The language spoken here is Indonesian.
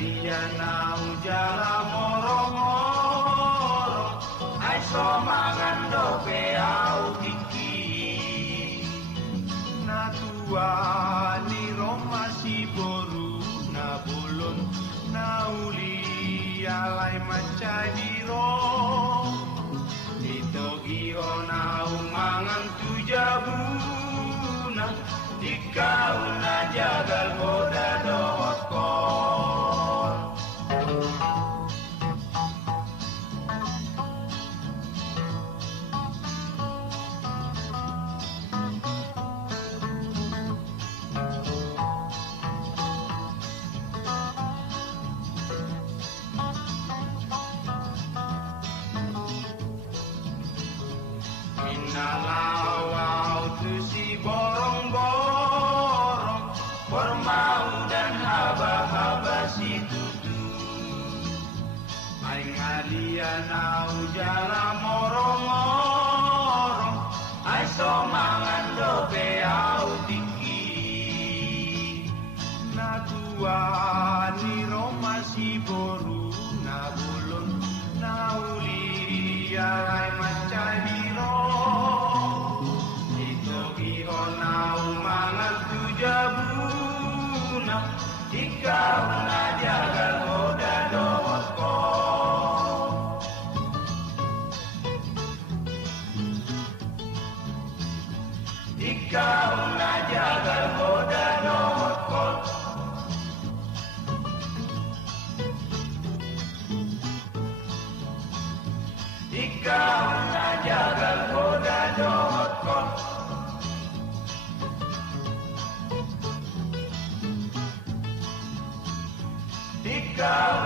Diana ujala moro-moro ai somangan dope au tiki na tua ni Roma si boru na bulun na uli alai macadiro itogi ona umangan tujabuna dikau na jagal boda dotkor Inalawau tu si borong-borong Bermau dan haba-haba si tutu Aing alian au jala morong-morong Ai somangan dope au tiki Na tua ni Roma si boru Na bulun na uli ai macadiro Ihona umangan tujabuna Ikaw na jagal hoda dotko Ikaw na jagal hoda dotko Ikaw na jagal hoda dotko Ikaw